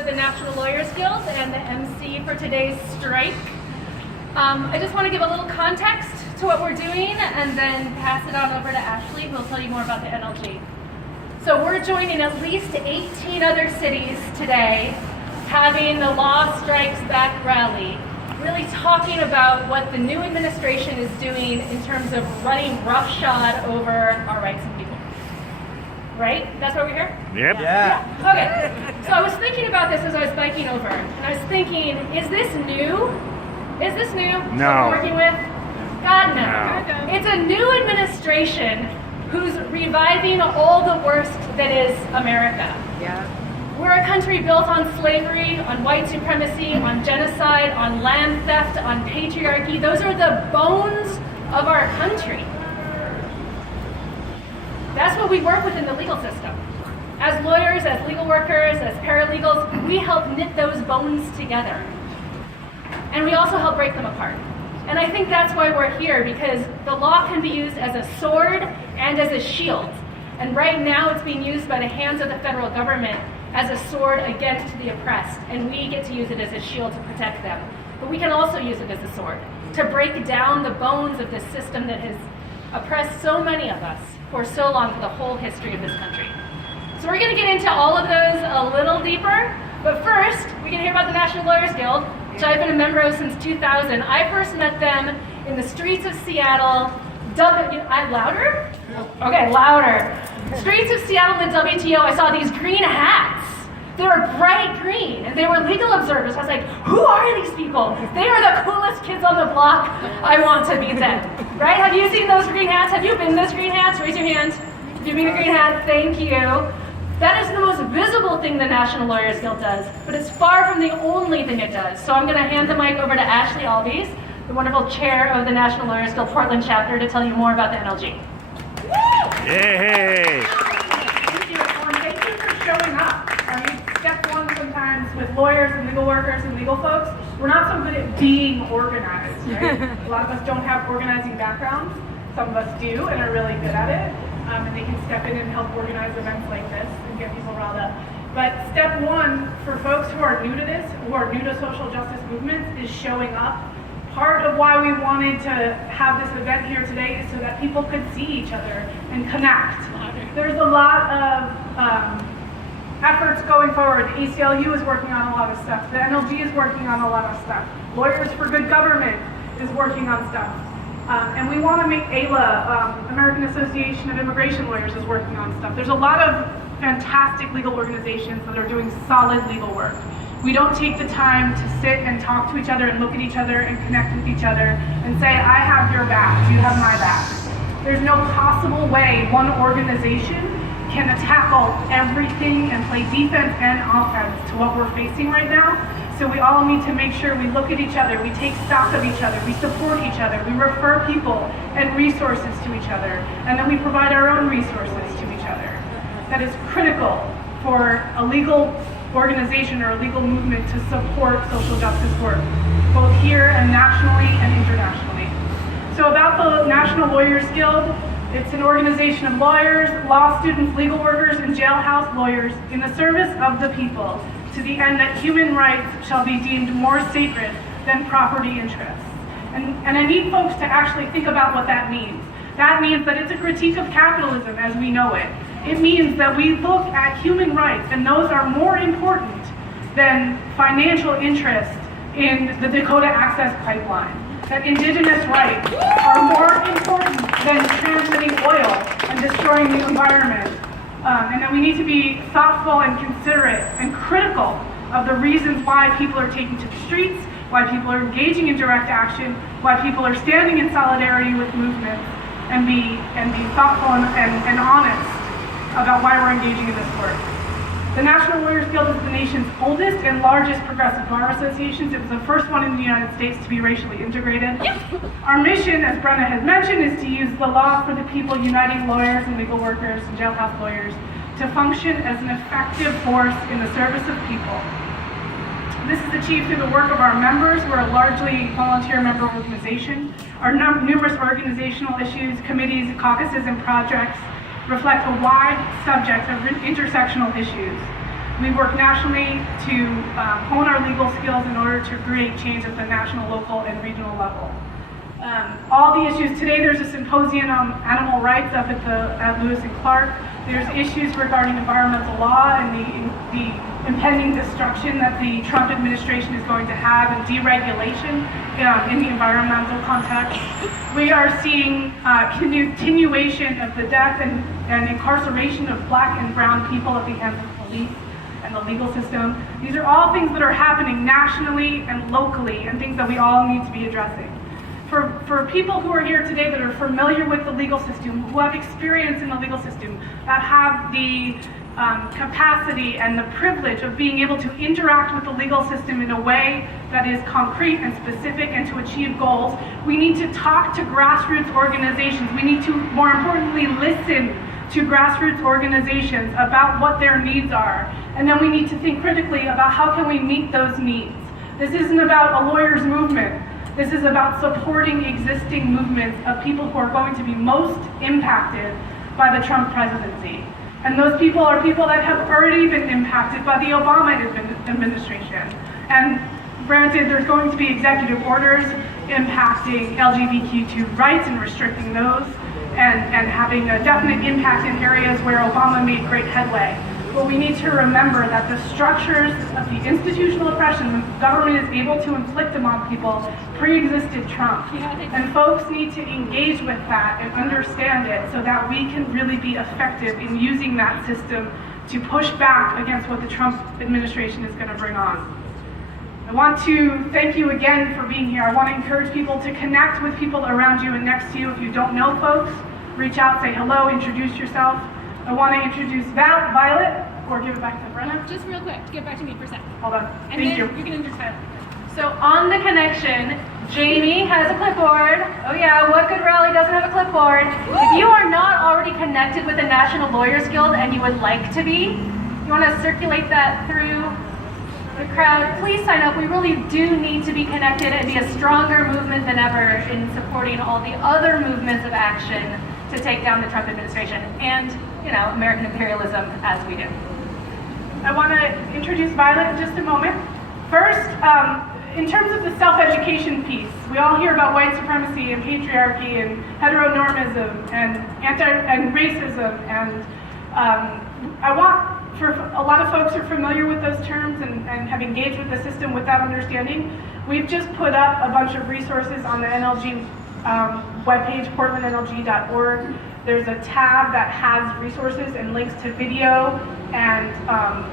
for the National Lawyers Guild and the MC for today's strike. I just want to give a little context to what we're doing and then pass it on over to Ashley, who will tell you more about the NLG. So we're joining at least 18 other cities today having the Law Strikes Back rally, really talking about what the new administration is doing in terms of running roughshod over our rights and people. Right? That's why we're here? Yep. Yeah. Okay. So I was thinking about this as I was biking over, and I was thinking, is this new? Is this new? No. What we're working with? God, no. No. It's a new administration who's reviving all the worst that is America. Yeah. We're a country built on slavery, on white supremacy, on genocide, on land theft, on patriarchy. Those are the bones of our country. That's what we work with in the legal system. As lawyers, as legal workers, as paralegals, we help knit those bones together. And we also help break them apart. And I think that's why we're here, because the law can be used as a sword and as a shield. And right now it's being used by the hands of the federal government as a sword against the oppressed, and we get to use it as a shield to protect them. But we can also use it as a sword to break down the bones of this system that has oppressed so many of us for so long, for the whole history of this country. So we're going to get into all of those a little deeper, but first we can hear about the National Lawyers Guild, which I've been a member of since 2000. I first met them in the streets of Seattle. Louder? Okay, louder. Streets of Seattle in the WTO, I saw these green hats. They were bright green, and they were legal observers. I was like, who are these people? They are the coolest kids on the block. I want to be them. Right? Have you seen those green hats? Have you been those green hats? Raise your hand. If you've been a green hat, thank you. That is the most visible thing the National Lawyers Guild does, but it's far from the only thing it does. So I'm going to hand the mic over to Ashley Albies, the wonderful chair of the National Lawyers Guild Portland chapter, to tell you more about the NLG. Yay! Thank you, everyone. Thank you for showing up. I mean, step one sometimes with lawyers and legal workers and legal folks, we're not so good at being organized, right? A lot of us don't have organizing backgrounds. Some of us do and are really good at it. And they can step in and help organize events like this and get people riled up. But step one for folks who are new to this, who are new to social justice movements, is showing up. Part of why we wanted to have this event here today is so that people could see each other and connect. There's a lot of efforts going forward. The ACLU is working on a lot of stuff. The NLG is working on a lot of stuff. Lawyers for Good Government is working on stuff. And we want to make AILA, American Association of Immigration Lawyers, is working on stuff. There's a lot of fantastic legal organizations that are doing solid legal work. We don't take the time to sit and talk to each other and look at each other and connect with each other and say, I have your back, you have my back. There's no possible way one organization can tackle everything and play defense and offense to what we're facing right now. So we all need to make sure we look at each other, we take stock of each other, we support each other, we refer people and resources to each other, and then we provide our own resources to each other. That is critical for a legal organization or a legal movement to support social justice work, both here and nationally and internationally. So about the National Lawyers Guild, it's an organization of lawyers, law students, legal workers, and jailhouse lawyers in the service of the people, to the end that human rights shall be deemed more sacred than property interests. And I need folks to actually think about what that means. That means that it's a critique of capitalism as we know it. It means that we look at human rights, and those are more important than financial interest in the Dakota Access Pipeline. That indigenous rights are more important than transmitting oil and destroying the environment. And that we need to be thoughtful and considerate and critical of the reasons why people are taking to the streets, why people are engaging in direct action, why people are standing in solidarity with movements, and be thoughtful and honest about why we're engaging in this work. The National Lawyers Guild is the nation's oldest and largest progressive bar association. It was the first one in the United States to be racially integrated. Our mission, as Brenna has mentioned, is to use the law for the people, uniting lawyers and legal workers and jailhouse lawyers to function as an effective force in the service of people. This is achieved through the work of our members. We're a largely volunteer member organization. Our numerous organizational issues, committees, caucuses, and projects reflect a wide subject of intersectional issues. We work nationally to hone our legal skills in order to create change at the national, local, and regional level. All the issues today, there's a symposium on animal rights up at Lewis and Clark. There's issues regarding environmental law and the impending destruction that the Trump administration is going to have and deregulation in the environmental context. We are seeing continuation of the death and incarceration of Black and brown people at the hands of police and the legal system. These are all things that are happening nationally and locally and things that we all need to be addressing. For people who are here today that are familiar with the legal system, who have experience in the legal system, that have the capacity and the privilege of being able to interact with the legal system in a way that is concrete and specific and to achieve goals, we need to talk to grassroots organizations. We need to, more importantly, listen to grassroots organizations about what their needs are. And then we need to think critically about how can we meet those needs. This isn't about a lawyer's movement. This is about supporting existing movements of people who are going to be most impacted by the Trump presidency. And those people are people that have already been impacted by the Obama administration. And granted, there's going to be executive orders impacting LGBTQ rights and restricting those and having a definite impact in areas where Obama made great headway. But we need to remember that the structures of the institutional oppression the government is able to inflict upon people pre-existed Trump. And folks need to engage with that and understand it so that we can really be effective in using that system to push back against what the Trump administration is going to bring on. I want to thank you again for being here. I want to encourage people to connect with people around you and next to you. If you don't know folks, reach out, say hello, introduce yourself. I want to introduce Violet, or give it back to Brenna. Just real quick, give it back to me for a second. Hold on. And Thank you. then you can introduce Violet. So on the connection, Jamie has a clipboard. Oh yeah, what good rally doesn't have a clipboard? If you are not already connected with the National Lawyers Guild and you would like to be, you want to circulate that through the crowd, please sign up. We really do need to be connected and be a stronger movement than ever in supporting all the other movements of action to take down the Trump administration and, you know, American imperialism as we do. I want to introduce Violet in just a moment. First, in terms of the self-education piece, we all hear about white supremacy and patriarchy and heteronormism and racism, and I want, for a lot of folks who are familiar with those terms and have engaged with the system with that understanding, we've just put up a bunch of resources on the NLG webpage, portlandnlg.org. There's a tab that has resources and links to video and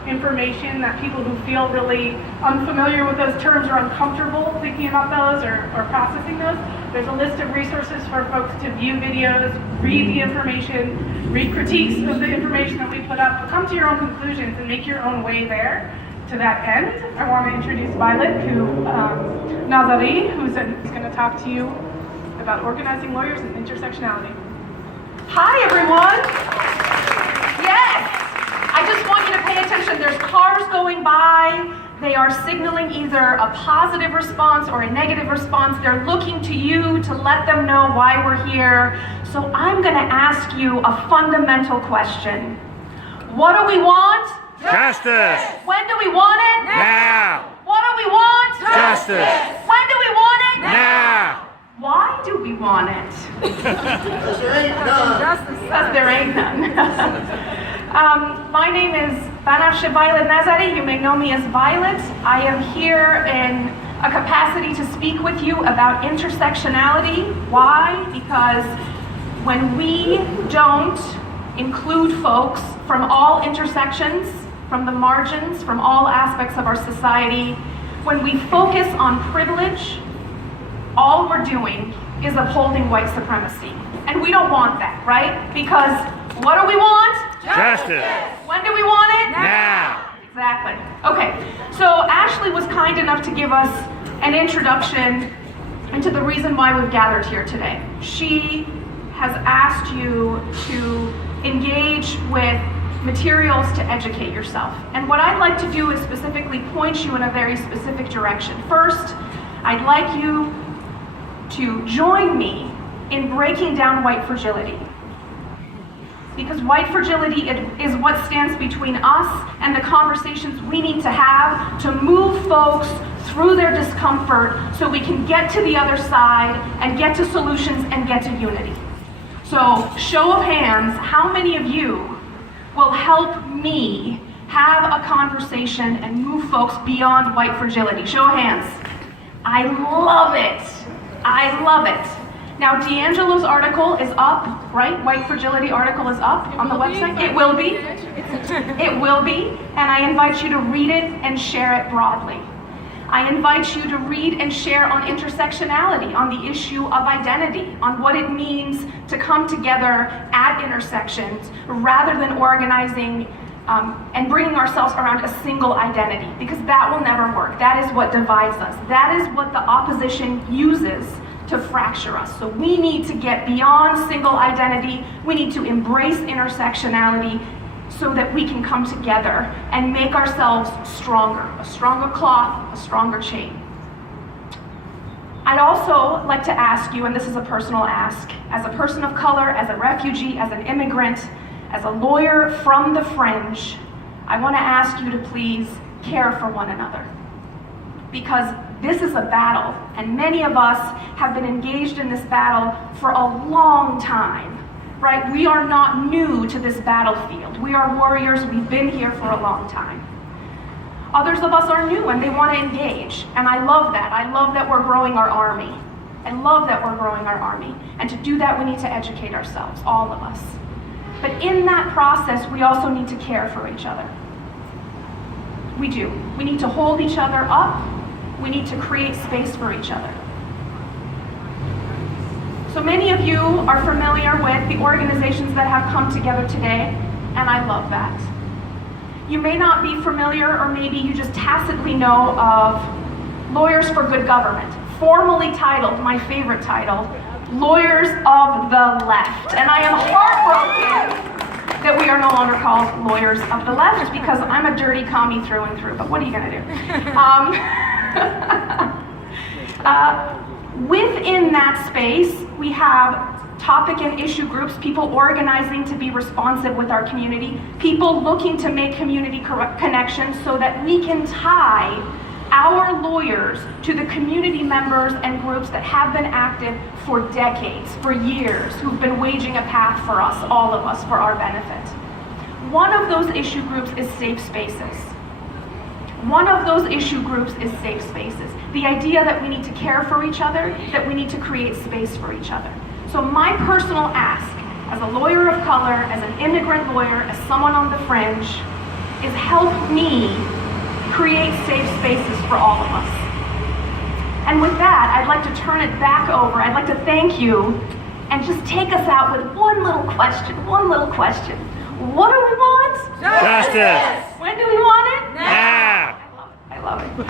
information that people who feel really unfamiliar with those terms or uncomfortable thinking about those or processing those. There's a list of resources for folks to view videos, read the information, read critiques of the information that we put up, but come to your own conclusions and make your own way there. To that end, I want to introduce Violet, Nazari, who's going to talk to you about organizing lawyers and intersectionality. Hi, everyone. Yes, I just want you to pay attention. There's cars going by. They are signaling either a positive response or a negative response. They're looking to you to let them know why we're here. So I'm going to ask you a fundamental question. What do we want? Justice! When do we want it? Now! What do we want? Justice! When do we want it? Now! Why do we want it? Because there ain't none. Because there ain't none. My name is Banafshe Violet Nazari. You may know me as Violet. I am here in a capacity to speak with you about intersectionality. Why? Because when we don't include folks from all intersections, from the margins, from all aspects of our society, when we focus on privilege, all we're doing is upholding white supremacy. And we don't want that, right? Because what do we want? Justice! When do we want it? Now! Exactly. Okay, so Ashley was kind enough to give us an introduction into the reason why we've gathered here today. She has asked you to engage with materials to educate yourself. And what I'd like to do is specifically point you in a very specific direction. First, I'd like you to join me in breaking down white fragility. because white fragility is what stands between us and the conversations we need to have to move folks through their discomfort so we can get to the other side and get to solutions and get to unity. So, show of hands, how many of you will help me have a conversation and move folks beyond white fragility? Show of hands. I love it. I love it. Now, D'Angelo's article is up, right? White fragility article is up on the website. It will be. It will be. And I invite you to read it and share it broadly. I invite you to read and share on intersectionality, on the issue of identity, on what it means to come together at intersections rather than organizing and bringing ourselves around a single identity, because that will never work. That is what divides us. That is what the opposition uses to fracture us. So we need to get beyond single identity. We need to embrace intersectionality so that we can come together and make ourselves stronger, a stronger cloth, a stronger chain. I'd also like to ask you, and this is a personal ask, as a person of color, as a refugee, as an immigrant, as a lawyer from the fringe, I want to ask you to please care for one another. Because this is a battle, and many of us have been engaged in this battle for a long time, right? We are not new to this battlefield. We are warriors. We've been here for a long time. Others of us are new and they want to engage, and I love that. I love that we're growing our army. I love that we're growing our army. And to do that, we need to educate ourselves, all of us. But in that process, we also need to care for each other. We do. We need to hold each other up. We need to create space for each other. So many of you are familiar with the organizations that have come together today, and I love that. You may not be familiar, or maybe you just tacitly know of Lawyers for Good Government, formally titled, my favorite title, Lawyers of the Left. And I am heartbroken that we are no longer called Lawyers of the Left, because I'm a dirty commie through and through, but what are you gonna do? Within that space, we have topic and issue groups, people organizing to be responsive with our community, people looking to make community connections so that we can tie our lawyers to the community members and groups that have been active for decades, for years, who've been waging a path for us, all of us, for our benefit. One of those issue groups is safe spaces. One of those issue groups is safe spaces. The idea that we need to care for each other, that we need to create space for each other. So my personal ask, as a lawyer of color, as an immigrant lawyer, as someone on the fringe, is help me create safe spaces for all of us. And with that, I'd like to turn it back over. I'd like to thank you and just take us out with one little question. What do we want? Justice. When do we want it? Now. I love it.